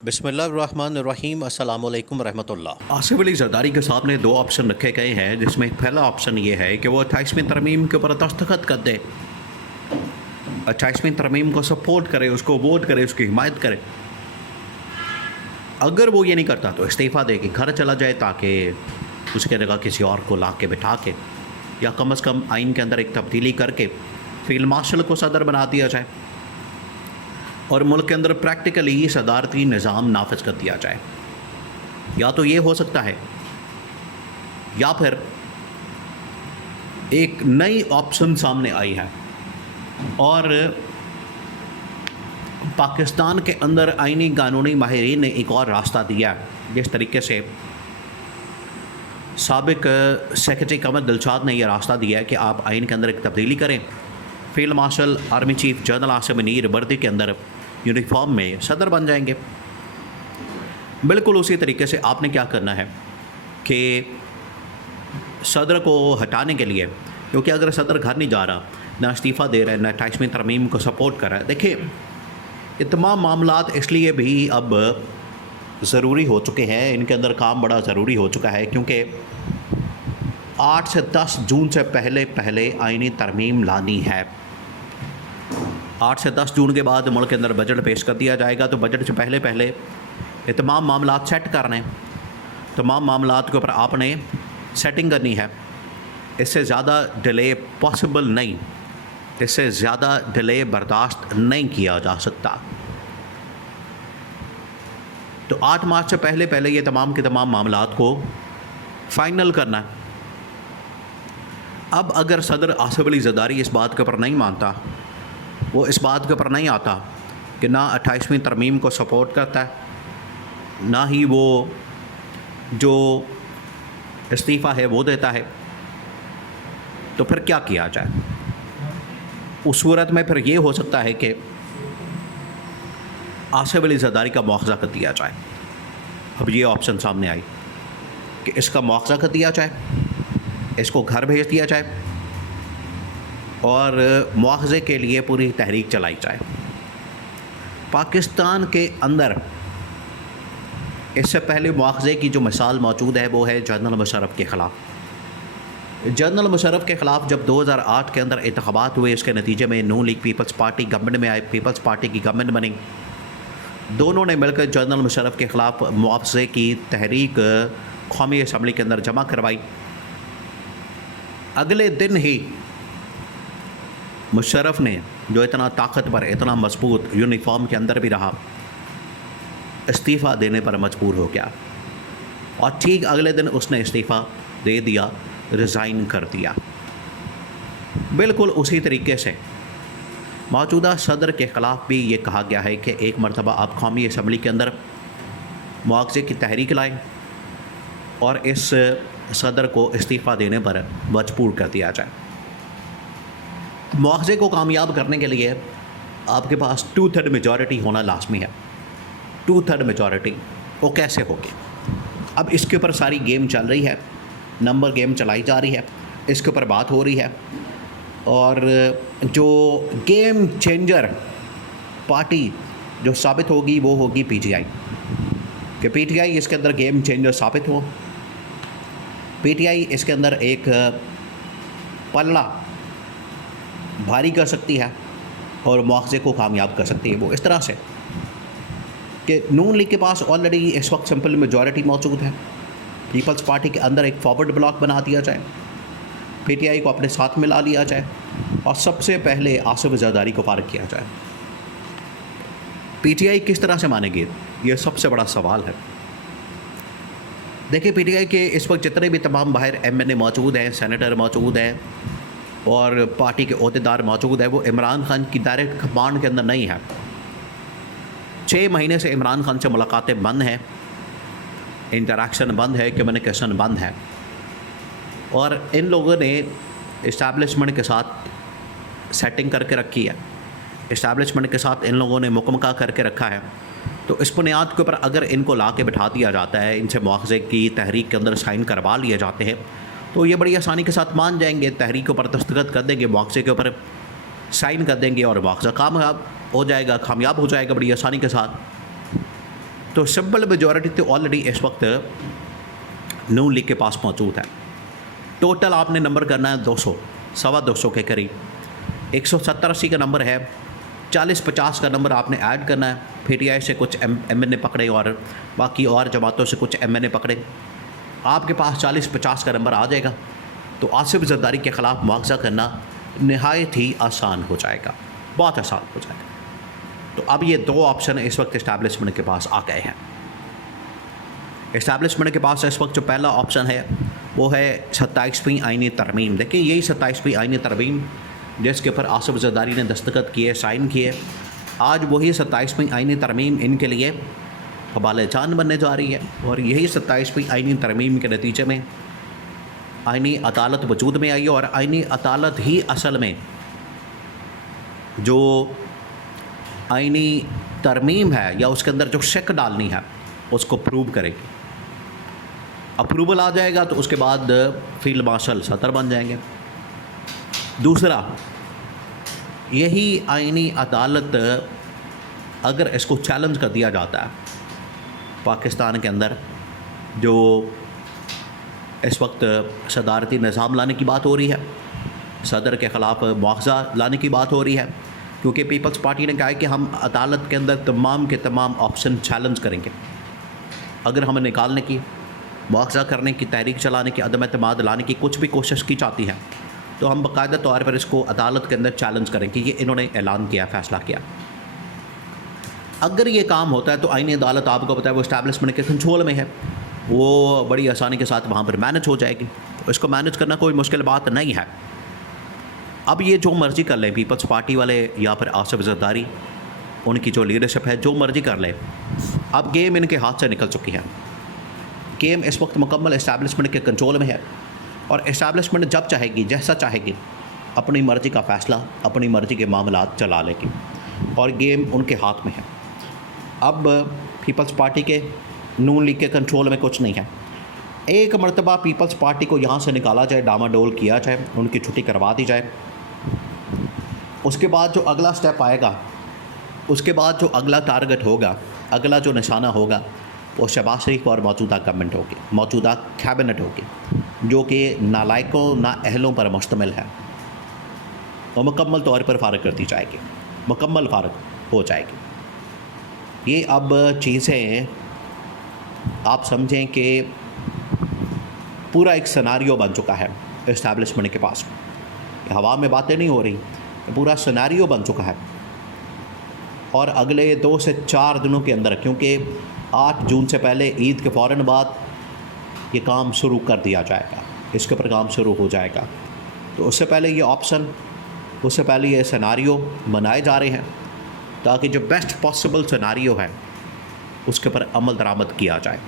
बिस्मिल्लाहिर्रहमानिर्रहीम अस्सलाम वालेकुम रहमतुल्लाह। आसिफ अली जरदारी के सामने दो ऑप्शन रखे गए हैं, जिसमें पहला ऑप्शन ये है कि वो 28वीं तरमीम के ऊपर दस्तखत कर दे, 28वीं तरमीम को सपोर्ट करे, उसको वोट करे, उसकी हिमायत करे। अगर वो ये नहीं करता तो इस्तीफ़ा दे के घर चला जाए, ताकि उसके जगह किसी और को ला के बिठा के या कम अज़ कम आइन के अंदर एक तब्दीली करके फील्ड मार्शल को सदर बना दिया जाए और मुल्क के अंदर प्रैक्टिकली सदारती निज़ाम नाफिज कर दिया जाए। या तो ये हो सकता है, या फिर एक नई ऑप्शन सामने आई है और पाकिस्तान के अंदर आइनी कानूनी माहिरीन ने एक और रास्ता दिया, जिस तरीके से साबिक सेक्रेटरी कमर दिलशाद ने यह रास्ता दिया है कि आप आइन के अंदर एक तब्दीली करें, field marshal army chief general Asim Munir वर्दी के अंदर यूनिफॉर्म में सदर बन जाएंगे। बिल्कुल उसी तरीके से आपने क्या करना है कि सदर को हटाने के लिए, क्योंकि अगर सदर घर नहीं जा रहा, ना इस्तीफ़ा दे रहा है, ना 28वीं तरमीम को सपोर्ट कर रहा है। देखिए, ये तमाम मामलात इसलिए भी अब ज़रूरी हो चुके हैं, इनके अंदर काम बड़ा ज़रूरी हो चुका है, क्योंकि 8 से 10 जून से पहले पहले आइनी तरमीम लानी है। 8 से 10 जून के बाद मुल्क के अंदर बजट पेश कर दिया जाएगा, तो बजट से पहले पहले ये तमाम मामलात सेट करने, तमाम मामलात के ऊपर आपने सेटिंग करनी है। इससे ज़्यादा डिले पॉसिबल नहीं, इससे ज़्यादा डिले बर्दाश्त नहीं किया जा सकता। तो 8 मार्च से पहले पहले ये तमाम के तमाम मामलात को फ़ाइनल करना है। अब अगर सदर आसिफ अली जरदारी इस बात के ऊपर नहीं मानता, वो इस बात के ऊपर नहीं आता कि ना 28वीं तरमीम को सपोर्ट करता है, ना ही वो जो इस्तीफ़ा है वो देता है, तो फिर क्या किया जाए? उस सूरत में फिर ये हो सकता है कि आसिफ अली जरदारी का मुआवजा कर दिया जाए। अब ये ऑप्शन सामने आई कि इसका मुआवजा कर दिया जाए, इसको घर भेज दिया जाए और मुआवजे के लिए पूरी तहरीक चलाई जाए। पाकिस्तान के अंदर इससे पहले मुआवजे की जो मिसाल मौजूद है वो है जनरल मुशर्रफ के ख़िलाफ़। जनरल मुशर्रफ के ख़िलाफ़ जब 2008 के अंदर इंतख़ाबात हुए, इसके नतीजे में नून लीग पीपल्स पार्टी गवर्नमेंट में आए, पीपल्स पार्टी की गवर्नमेंट बनी। दोनों ने मिलकर जनरल मुशर्रफ के ख़िलाफ़ मुआवजे की तहरीक कौमी असम्बली के अंदर जमा करवाई। अगले दिन ही मुशर्रफ ने, जो इतना ताकतवर, इतना मजबूत, यूनिफॉर्म के अंदर भी रहा, इस्तीफ़ा देने पर मजबूर हो गया और ठीक अगले दिन उसने इस्तीफ़ा दे दिया, रिज़ाइन कर दिया। बिल्कुल उसी तरीके से मौजूदा सदर के ख़िलाफ़ भी ये कहा गया है कि एक मरतबा आप कौमी असम्बली के अंदर मुआवजे की तहरीक लाएँ और इस सदर को इस्तीफ़ा देने पर मजबूर कर दिया जाए। मुआवजे को कामयाब करने के लिए आपके पास 2/3 मेजॉरिटी होना लाजमी है। 2/3 मेजॉरिटी वो कैसे होगी? अब इसके ऊपर सारी गेम चल रही है, नंबर गेम चलाई जा रही है, इसके ऊपर बात हो रही है। और जो गेम चेंजर पार्टी जो साबित होगी वो होगी पीटीआई, कि पीटीआई इसके अंदर गेम चेंजर साबित हो। पीटीआई इसके अंदर एक पल्ला भारी कर सकती है और मुआवजे को कामयाब कर सकती है। वो इस तरह से कि नून लीग के पास ऑलरेडी इस वक्त सिंपल मेजॉरिटी मौजूद है, पीपल्स पार्टी के अंदर एक फॉरवर्ड ब्लॉक बना दिया जाए, पीटीआई को अपने साथ मिला लिया जाए और सबसे पहले आसिफ जरदारी को पार किया जाए। पीटीआई किस तरह से मानेगी, ये सबसे बड़ा सवाल है। देखिए, पीटीआई के इस वक्त जितने भी तमाम बाहर एमएनए मौजूद हैं, सेनेटर मौजूद हैं और पार्टी के ओहदेदार मौजूद हैं, वो इमरान खान की डायरेक्ट कमांड के अंदर नहीं है। 6 महीने से इमरान खान से मुलाकातें बंद हैं, इंटरेक्शन बंद है, कम्युनिकेशन बंद है और इन लोगों ने इस्टेब्लिशमेंट के साथ सेटिंग करके रखी है, इस्टेब्लिशमेंट के साथ इन लोगों ने मुकमका करके रखा है। तो इस बुनियाद के ऊपर अगर इनको ला के बिठा दिया जाता है, इनसे मुआवजे की तहरीक के अंदर साइन करवा लिए जाते हैं, तो ये बड़ी आसानी के साथ मान जाएंगे, तहरीक के ऊपर दस्तखत कर देंगे, मुआवजे के ऊपर साइन कर देंगे और मुआवजा कामयाब हो जाएगा, कामयाब हो जाएगा बड़ी आसानी के साथ। तो सिंपल मेजॉरिटी तो ऑलरेडी इस वक्त नून लीग के पास मौजूद है। टोटल आपने नंबर करना है 200, 225 के करीब। 170-80 का नंबर है, 40-50 का नंबर आपने ऐड करना है। पीटीआई से कुछ एमएनए पकड़े और बाकी और जमातों से कुछ एमएनए पकड़े, आपके पास 40-50 का नंबर आ जाएगा। तो आसिफ जरदारी के ख़िलाफ़ मुआवजा करना नहायत ही आसान हो जाएगा, बहुत आसान हो जाएगा। तो अब ये दो ऑप्शन इस वक्त इस्टेब्लिशमेंट के पास आ गए हैं। इस्टेब्लिशमेंट के पास इस वक्त जो पहला ऑप्शन है वो है 27वीं आईनी तरमीम। देखिए यही 27वीं आईनी तरमीम जिसके ऊपर आसिफ जरदारी ने दस्तखत किए, साइन किए, आज वही 27वीं आईनी तरमीम इनके लिए हवाले जान बनने जा रही है। और यही 27वीं आईनी तरमीम के नतीजे में आईनी अदालत वजूद में आई है। और आईनी अदालत ही असल में जो आईनी तरमीम है या उसके अंदर जो शक डालनी है उसको प्रूव करेगी। अप्रूवल आ जाएगा तो उसके बाद फील्ड मार्शल सदर बन जाएंगे। दूसरा, यही आईनी अदालत अगर इसको चैलेंज कर दिया जाता है, पाकिस्तान के अंदर जो इस वक्त सदारती निज़ाम लाने की बात हो रही है, सदर के ख़िलाफ़ मुआवजा लाने की बात हो रही है, क्योंकि पीपल्स पार्टी ने कहा है कि हम अदालत के अंदर तमाम के तमाम ऑप्शन चैलेंज करेंगे। अगर हमें निकालने की, मुआवजा करने की, तहरीक चलाने की, अदम एतमाद लाने की कुछ भी कोशिश की जाती है तो हम बाकायदा तौर पर इसको अदालत के अंदर चैलेंज करेंगे। ये इन्होंने ऐलान किया, फ़ैसला किया। अगर ये काम होता है तो आईनी अदालत आपको पता है वो इस्टेब्लिशमेंट के कंट्रोल में है, वो बड़ी आसानी के साथ वहाँ पर मैनेज हो जाएगी। तो इसको मैनेज करना कोई मुश्किल बात नहीं है। अब ये जो मर्ज़ी कर लें, पीपल्स पार्टी वाले या फिर आसिफ जरदारी, उनकी जो लीडरशिप है, जो मर्ज़ी कर लें, अब गेम इनके हाथ से निकल चुकी है। गेम इस वक्त मुकम्मल इस्टेब्लिशमेंट के कंट्रोल में है और इस्टेब्लिशमेंट जब चाहेगी, जैसा चाहेगी, अपनी मर्ज़ी का फ़ैसला, अपनी मर्ज़ी के मामलात चला लेगी और गेम उनके हाथ में है। अब पीपल्स पार्टी के, नून लीग के कंट्रोल में कुछ नहीं है। एक मरतबा पीपल्स पार्टी को यहाँ से निकाला जाए, डामाडोल किया जाए, उनकी छुट्टी करवा दी जाए, उसके बाद जो अगला स्टेप आएगा, उसके बाद जो अगला टारगेट होगा, अगला जो निशाना होगा, वो शहबाज शरीफ और मौजूदा गवर्नमेंट होगी, मौजूदा कैबिनेट होगी, जो कि नालायकों, नाअहलों पर मुश्तमिल है। और मुकम्मल तौर पर फ़ारग कर दी जाएगी, मुकम्मल फ़ारग हो जाएगी। ये अब चीज़ें आप समझें कि पूरा एक सिनेरियो बन चुका है इस्टेब्लिशमेंट के पास। हवा में बातें नहीं हो रही, पूरा सिनेरियो बन चुका है। और अगले 2 से 4 दिनों के अंदर, क्योंकि 8 जून से पहले ईद के फ़ौरन बाद ये काम शुरू कर दिया जाएगा, इसके ऊपर काम शुरू हो जाएगा, तो उससे पहले ये ऑप्शन, उससे पहले ये सिनेरियो बनाए जा रहे हैं ताकि जो बेस्ट पॉसिबल सिनेरियो है उसके ऊपर अमल दरामद किया जाए।